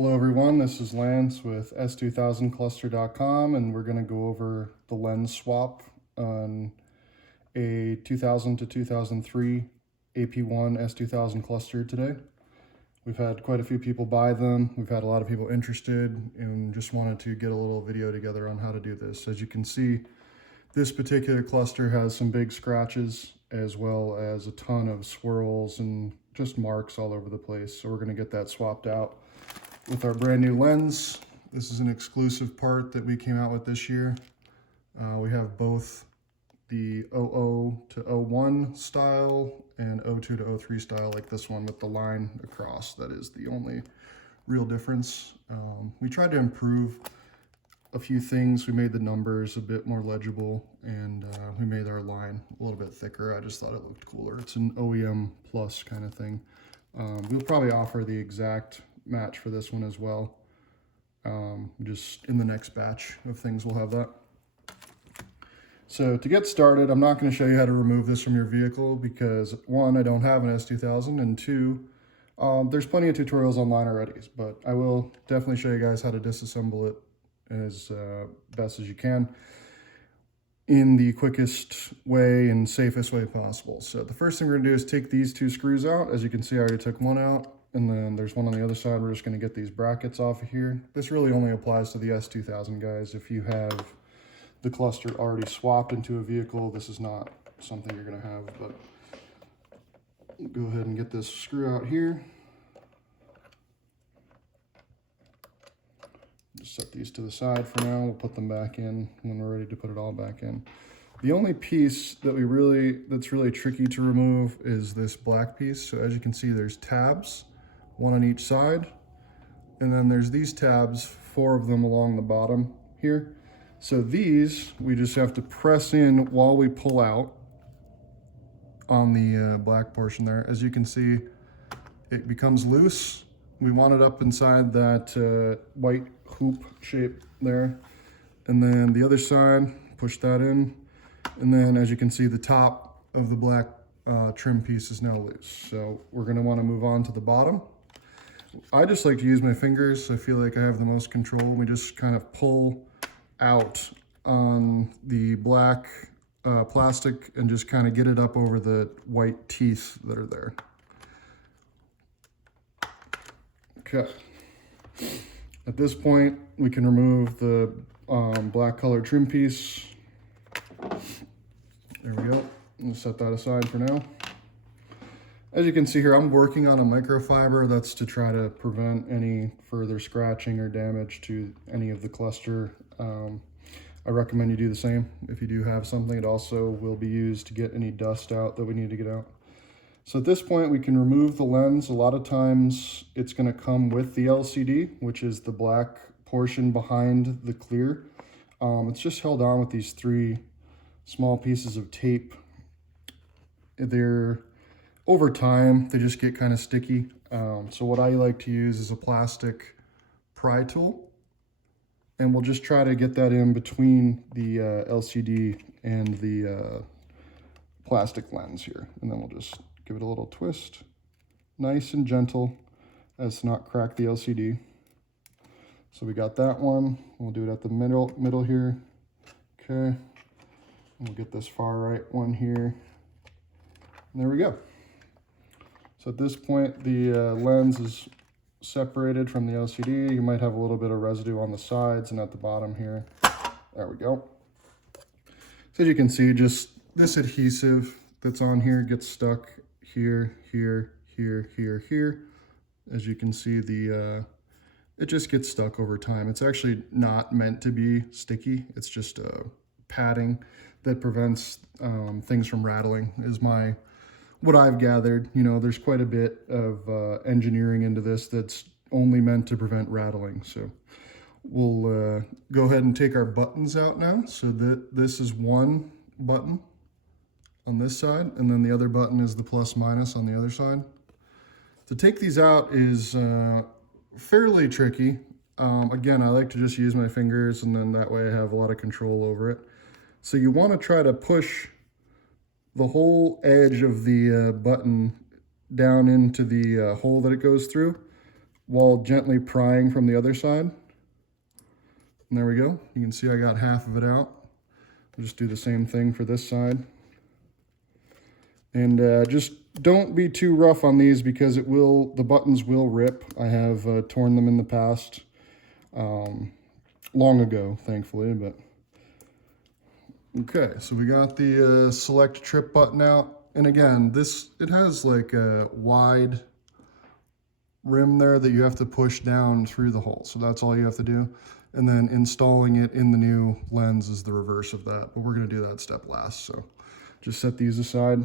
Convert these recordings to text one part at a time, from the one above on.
Hello everyone, this is Lance with S2000cluster.com, and we're going to go over the lens swap on a 2000 to 2003 AP1 S2000 cluster today. We've had quite a few people buy them. We've had a lot of people interested and just wanted to get a little video together on how to do this. As you can see, this particular cluster has some big scratches as well as a ton of swirls and just marks all over the place. So we're going to get that swapped out with our brand new lens. This is an exclusive part that we came out with this year. We have both the 00 to 01 style and 02 to 03 style, like this one with the line across. That is the only real difference. We tried to improve a few things. We made the numbers a bit more legible, and we made our line a little bit thicker. I just thought it looked cooler. It's an OEM plus kind of thing. We'll probably offer the exact match for this one as well. Just in the next batch of things we'll have that. So to get started, I'm not going to show you how to remove this from your vehicle because one, I don't have an S2000, and two, there's plenty of tutorials online already, but I will definitely show you guys how to disassemble it as best as you can in the quickest way and safest way possible. So the first thing we're gonna do is take these two screws out. As you can see, I already took one out, and then there's one on the other side. We're just gonna get these brackets off of here. This really only applies to the S2000 guys. If you have the cluster already swapped into a vehicle, this is not something you're gonna have, but go ahead and get this screw out here. Just set these to the side for now. We'll put them back in when we're ready to put it all back in. The only piece that that's really tricky to remove is this black piece. So as you can see, there's tabs, one on each side, and then there's these tabs, 4 of them along the bottom here. So these, we just have to press in while we pull out on the black portion there. As you can see, it becomes loose. We want it up inside that white hoop shape there. And then the other side, push that in. And then as you can see, the top of the black trim piece is now loose. So we're gonna wanna move on to the bottom. I just like to use my fingers. I feel like I have the most control. We just kind of pull out on the black plastic and just kind of get it up over the white teeth that are there. Okay. At this point, we can remove the black colored trim piece. There we go. We'll set that aside for now. As you can see here, I'm working on a microfiber. That's to try to prevent any further scratching or damage to any of the cluster. I recommend you do the same if you do have something. It also will be used to get any dust out that we need to get out. So at this point, we can remove the lens. A lot of times it's gonna come with the LCD, which is the black portion behind the clear. It's just held on with these 3 small pieces of tape. Over time, they just get kind of sticky. So what I like to use is a plastic pry tool, and we'll just try to get that in between the LCD and the plastic lens here. And then we'll just give it a little twist, nice and gentle, as to not crack the LCD. So we got that one. We'll do it at the middle here. Okay. We'll get this far right one here. And there we go. So at this point, the lens is separated from the LCD. You might have a little bit of residue on the sides and at the bottom here. There we go. So as you can see, just this adhesive that's on here gets stuck here, here, here, here, here. As you can see, it just gets stuck over time. It's actually not meant to be sticky. It's just padding that prevents things from rattling, is what I've gathered. You know, there's quite a bit of engineering into this that's only meant to prevent rattling. So we'll go ahead and take our buttons out now. So this is one button on this side, and then the other button is the plus minus on the other side. To take these out is fairly tricky. Again, I like to just use my fingers, and then that way I have a lot of control over it. So you want to try to push the whole edge of the button down into the hole that it goes through, while gently prying from the other side. And there we go. You can see I got half of it out. We'll just do the same thing for this side. And just don't be too rough on these because the buttons will rip. I have torn them in the past, long ago, thankfully, but. Okay, so we got the select trip button out. And again, it has like a wide rim there that you have to push down through the hole. So that's all you have to do. And then installing it in the new lens is the reverse of that, but we're gonna do that step last. So just set these aside.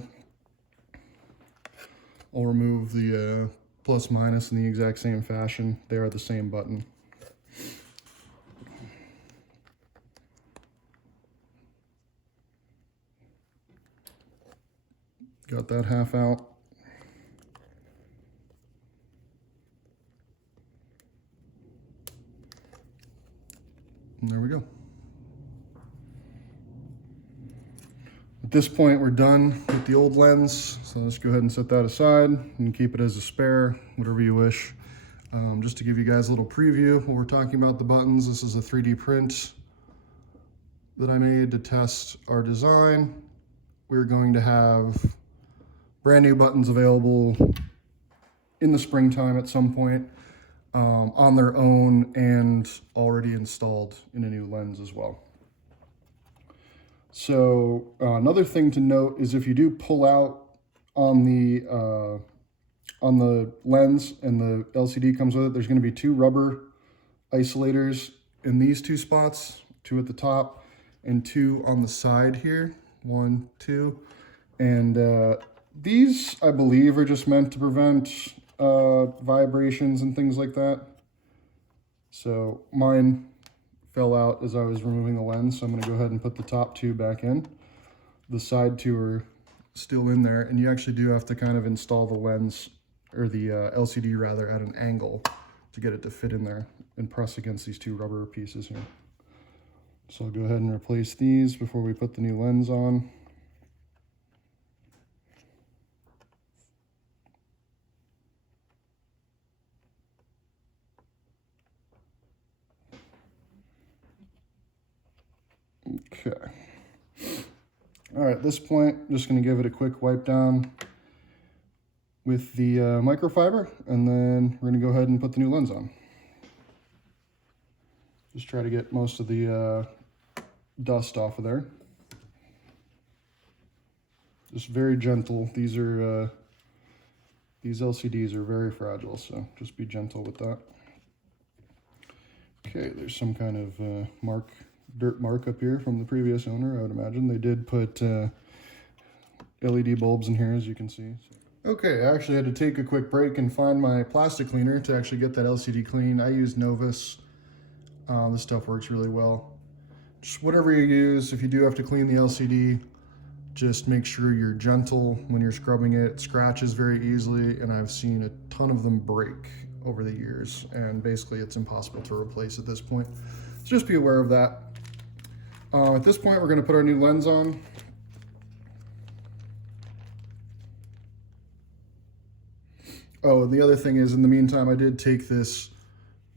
I'll remove the plus minus in the exact same fashion. They are the same button. Got that half out. And there we go. At this point, we're done with the old lens. So let's go ahead and set that aside and keep it as a spare, whatever you wish. Just to give you guys a little preview, when we're talking about the buttons, this is a 3D print that I made to test our design. We're going to have brand new buttons available in the springtime at some point on their own and already installed in a new lens as well. So another thing to note is if you do pull out on the lens and the LCD comes with it, there's going to be two rubber isolators in these two spots, two at the top and two on the side here, 1, 2. And these, I believe, are just meant to prevent vibrations and things like that. So mine fell out as I was removing the lens, so I'm going to go ahead and put the top two back in. The side two are still in there, and you actually do have to kind of install the lens, or the LCD rather, at an angle to get it to fit in there and press against these two rubber pieces here. So I'll go ahead and replace these before we put the new lens on. Okay. All right, at this point, I'm just going to give it a quick wipe down with the microfiber, and then we're going to go ahead and put the new lens on. Just try to get most of the dust off of there. Just very gentle. These LCDs are very fragile, so just be gentle with that. Okay, there's some kind of dirt mark up here from the previous owner, I would imagine. They did put LED bulbs in here, as you can see. Okay, I actually had to take a quick break and find my plastic cleaner to actually get that LCD clean. I use Novus. This stuff works really well. Just whatever you use, if you do have to clean the LCD, just make sure you're gentle when you're scrubbing it. It scratches very easily, and I've seen a ton of them break over the years, and basically it's impossible to replace at this point. So just be aware of that. At this point, we're going to put our new lens on. Oh, and the other thing is, in the meantime, I did take this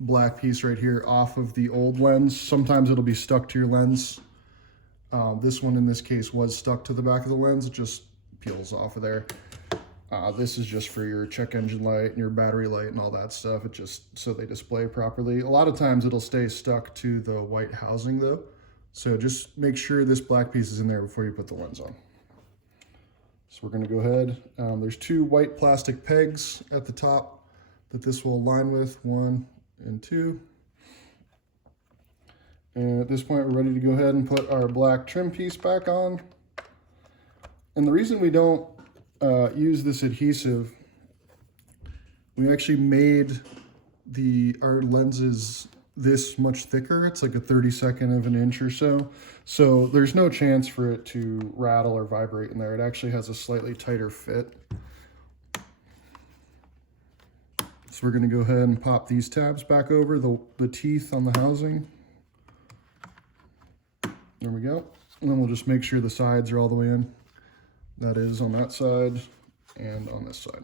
black piece right here off of the old lens. Sometimes it'll be stuck to your lens. This one in this case was stuck to the back of the lens. It just peels off of there. This is just for your check engine light and your battery light and all that stuff. It just so they display properly. A lot of times it'll stay stuck to the white housing though. So just make sure this black piece is in there before you put the lens on. So we're gonna go ahead. There's two white plastic pegs at the top that this will align with, 1 and 2. And at this point, we're ready to go ahead and put our black trim piece back on. And the reason we don't use this adhesive, we actually made our lenses this much thicker. It's like a 32nd of an inch or so. So there's no chance for it to rattle or vibrate in there. It actually has a slightly tighter fit. So we're gonna go ahead and pop these tabs back over the teeth on the housing. There we go. And then we'll just make sure the sides are all the way in. That is on that side and on this side.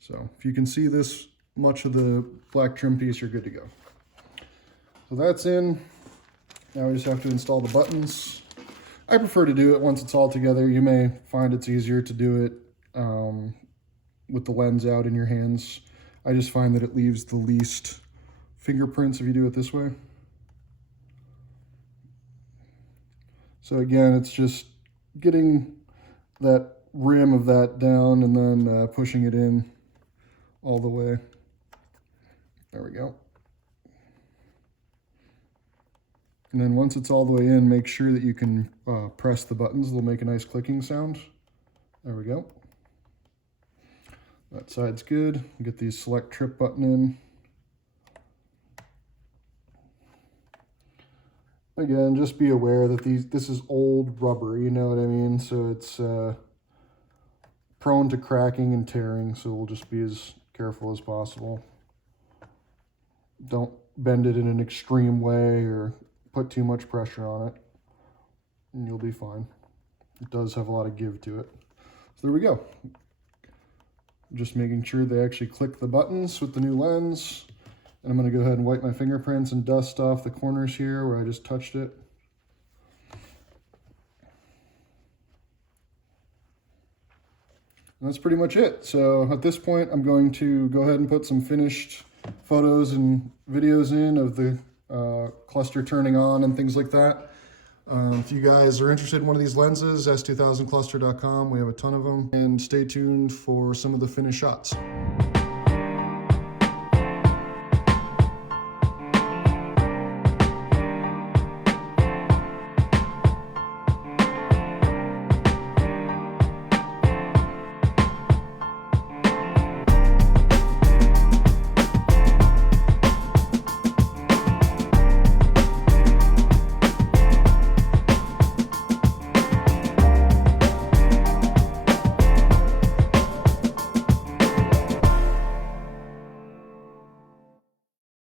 So if you can see this much of the black trim piece, you're good to go. So that's in. Now we just have to install the buttons. I prefer to do it once it's all together. You may find it's easier to do it with the lens out in your hands. I just find that it leaves the least fingerprints if you do it this way. So again, it's just getting that rim of that down and then pushing it in all the way. There we go. And then once it's all the way in, make sure that you can press the buttons. They'll make a nice clicking sound. There we go. That side's good. Get the select trip button in. Again, just be aware that this is old rubber, you know what I mean? So it's prone to cracking and tearing, so we'll just be as careful as possible. Don't bend it in an extreme way or put too much pressure on it, and you'll be fine. It does have a lot of give to it. So there we go. Just making sure they actually click the buttons with the new lens. And I'm going to go ahead and wipe my fingerprints and dust off the corners here where I just touched it. And that's pretty much it. So at this point, I'm going to go ahead and put some finished photos and videos in of the cluster turning on and things like that. If you guys are interested in one of these lenses, S2000cluster.com, we have a ton of them. And stay tuned for some of the finished shots.